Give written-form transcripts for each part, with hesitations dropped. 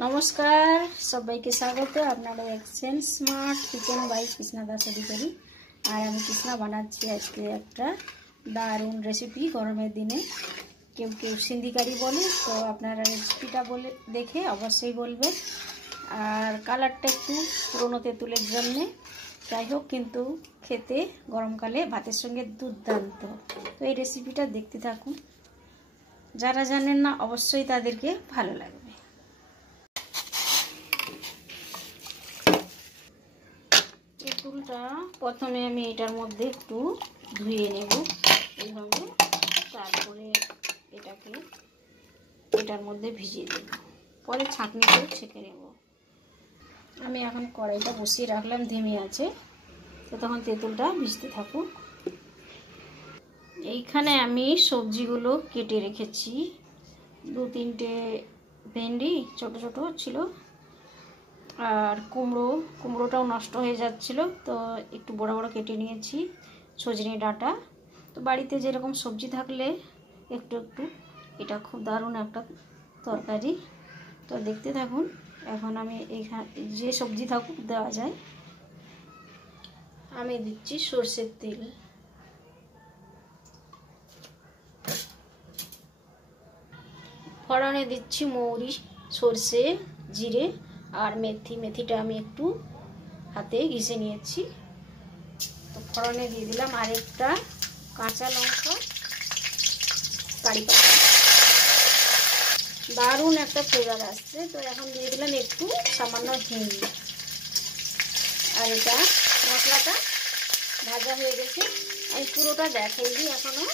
নমস্কার, সবাইকে স্বাগত। আপনারা দেখছেন smart kitchen by Krishna Das Adhikari. আর আমি কৃষ্ণা বানাচ্ছি আজকে একটা দারুণ রেসিপি গরমের দিনে। কেউ কেউ সিন্ধি কারি বলে, তো আপনারা রেসিপিটা বলে দেখে অবশ্যই বলবেন। আর কালারটা একটু পুরনো তেঁতুলের জন্যে, যাই হোক কিন্তু খেতে গরমকালে ভাতের সঙ্গে দুর্দান্ত। তো এই রেসিপিটা দেখতে থাকুন, যারা জানেন না অবশ্যই তাদেরকে ভালো লাগবে। তেঁতুলটা প্রথমে আমি এটার মধ্যে একটু ধুয়ে নেব এইভাবে, তারপরে এটাকে এটার মধ্যে ভিজিয়ে দেব, পরে ছাঁকনিতেও ছেঁকে নেব। আমি এখন কড়াইটা বসিয়ে রাখলাম, ধিমে আছে, তো তখন তেঁতুলটা ভিজতে থাকুক। এইখানে আমি সবজিগুলো কেটে রেখেছি। 2-3টে ভেন্ডি ছোট ছোট ছিল, আর কুমড়োটাও নষ্ট হয়ে যাচ্ছিল, তো একটু বড় বড় কেটে নিয়েছি। সজনে ডাঁটা, তো বাড়িতে যেরকম সবজি থাকলে একটু একটু, এটা খুব দারুণ একটা তরকারি। তো দেখতে থাকুন। এখন আমি এইখানে যে সবজি থাকুক দেওয়া যায়। আমি দিচ্ছি সরষের তেল, ফোড়নে দিচ্ছি মৌরি, সরষে, জিরে আর মেথিটা আমি একটু হাতে ঘিষে নিয়েছি। তো ফোড়নে দিয়ে দিলাম আরেকটা কাঁচা লঙ্কা, কারি পাতা, দারুণ একটা ফ্লেভার আসছে। তো এখন দিয়ে দিলাম একটু সামান্য হিং। আর এটা মশলাটা ভাজা হয়ে গেছে, আমি পুরোটা দেখাইনি এখনো,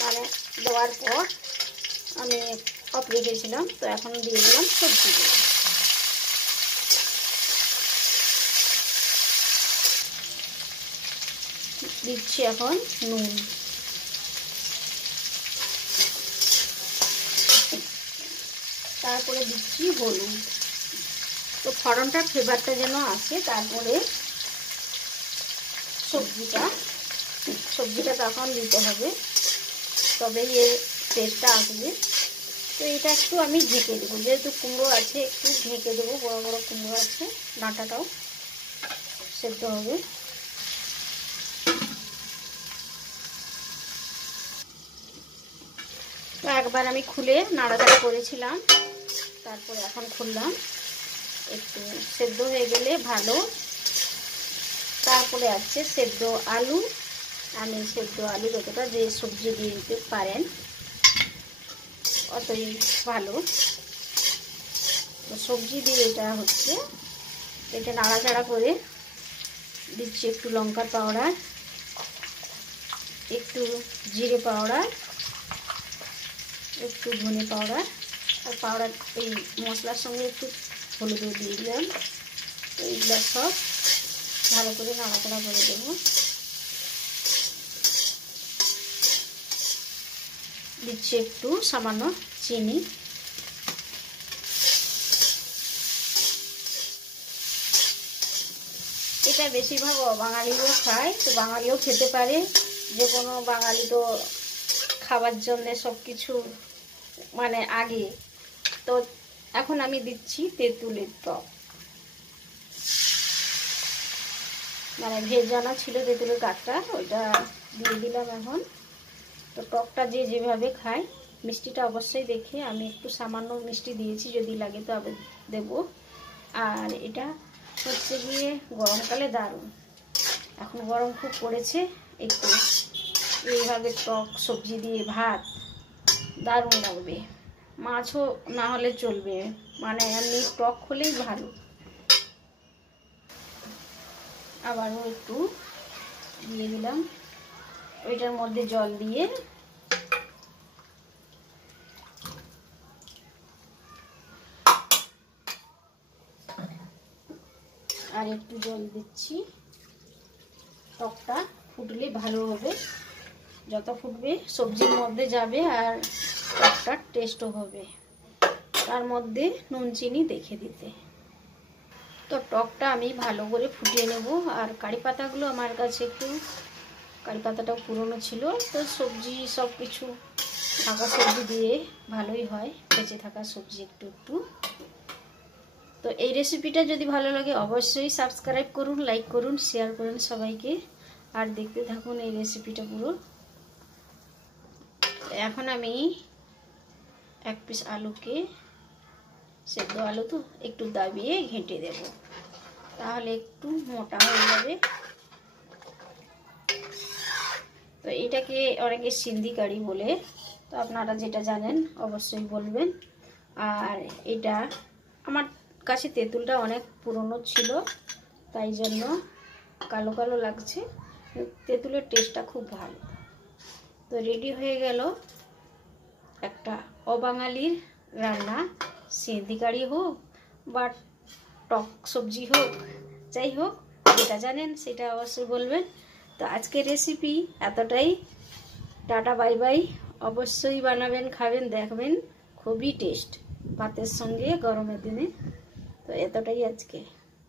মানে দেওয়ার পর আমি অফ রেখেছিলাম। তো এখন দিয়ে দিলাম সবজিগুলো। দিচ্ছি এখন নুন, তারপরে দিচ্ছি হলুদ। তো ফোড়নটার ফ্লেভারটা যেন আসে, তারপরে সবজিটা তখন দিতে হবে, তবে এর টেস্টটা আসবে। তো এটা একটু আমি ঢেকে দেবো, যেহেতু কুমড়ো আছে একটু ঢেকে দেবো, বড় বড় কুমড়ো আছে, ডাঁটাটাও সেদ্ধ হবে। তো একবার আমি খুলে নাড়াচাড়া করেছিলাম, তারপরে এখন খুললাম, একটু সেদ্ধ হয়ে গেলে ভালো। তারপরে আছে সেদ্ধ আলু। আমি সেদ্ধ আলু যতটা যে সবজি দিয়ে দিতে পারেন অতই ভালো। তো সবজি দিয়ে এটা হচ্ছে, এটা নাড়াচাড়া করে দিচ্ছি একটু লঙ্কার পাউডার, একটু জিরে পাউডার, একটু ধনে পাউডার, আর পাউডার এই মশলার সঙ্গে একটু হলুদও দিয়ে দিলাম। তো এইগুলো সব ভালো করে নাড়াচাড়া করে দেব। দিচ্ছি একটু সামান্য চিনি। এটা বেশিরভাগ বাঙালিও খায়, তো বাঙালিও খেতে পারে, যে কোনো বাঙালি তো খাবার জন্যে সব কিছু মানে আগে। তো এখন আমি দিচ্ছি তেঁতুলের টক, মানে ভেজানো ছিল তেঁতুলের গাছটা, ওইটা দিয়ে দিলাম এখন। তো টকটা যে যেভাবে খায়, মিষ্টিটা অবশ্যই দেখে, আমি একটু সামান্য মিষ্টি দিয়েছি, যদি লাগে তো আবার দেবো। আর এটা হচ্ছে গিয়ে গরমকালে দারুণ, এখন গরম খুব পড়েছে, একটু এইভাবে টক সবজি দিয়ে ভাত দারুণ লাগবে। মাছও না হলে চলবে, মানে এমনি টক হলেই ভালো। আবারও একটু দিয়ে দিলাম, ওইটার মধ্যে জল দিয়ে আর একটু জল দিচ্ছি। টকটা ফুটলে ভালো হবে, যত ফুটবে সবজির মধ্যে যাবে আর টকটার টেস্টও হবে। তার মধ্যে নুন চিনি দেখে দিতে। তো টকটা আমি ভালো করে ফুটিয়ে নেব। আর কারি পাতাগুলো আমার কাছে একটু, কারি পাতাটাও পুরনো ছিল, তো সবজি সব কিছু ফাঁকা সবজি দিয়ে ভালোই হয়, বেঁচে থাকা সবজি একটু একটু। তো এই রেসিপিটা যদি ভালো লাগে অবশ্যই সাবস্ক্রাইব করুন, লাইক করুন, শেয়ার করুন সবাইকে, আর দেখতে থাকুন এই রেসিপিটা পুরো। এখন আমি এক পিস আলুকে, সেদ্ধ আলু তো, একটু দাবিয়ে ঘেঁটে দেব, তাহলে একটু মোটা হয়ে যাবে। তো এটাকে অনেকে সিন্ধি কারি বলে, তো আপনারা যেটা জানেন অবশ্যই বলবেন। আর এটা আমার কাছে তেঁতুলটা অনেক পুরনো ছিল, তাই জন্য কালো কালো লাগছে, তেঁতুলের টেস্টটা খুব ভালো। তো রেডি হয়ে গেল একটা অবাঙালির রান্না, সিন্ধি কারি হোক বা টক সবজি হোক, যাই হোক যেটা জানেন সেটা অবশ্যই বলবেন। তো আজকের রেসিপি এতটাই, টাটা বাই বাই। অবশ্যই বানাবেন, খাবেন, দেখবেন খুবই টেস্ট ভাতের সঙ্গে গরমের দিনে। তো এতটাই আজকে।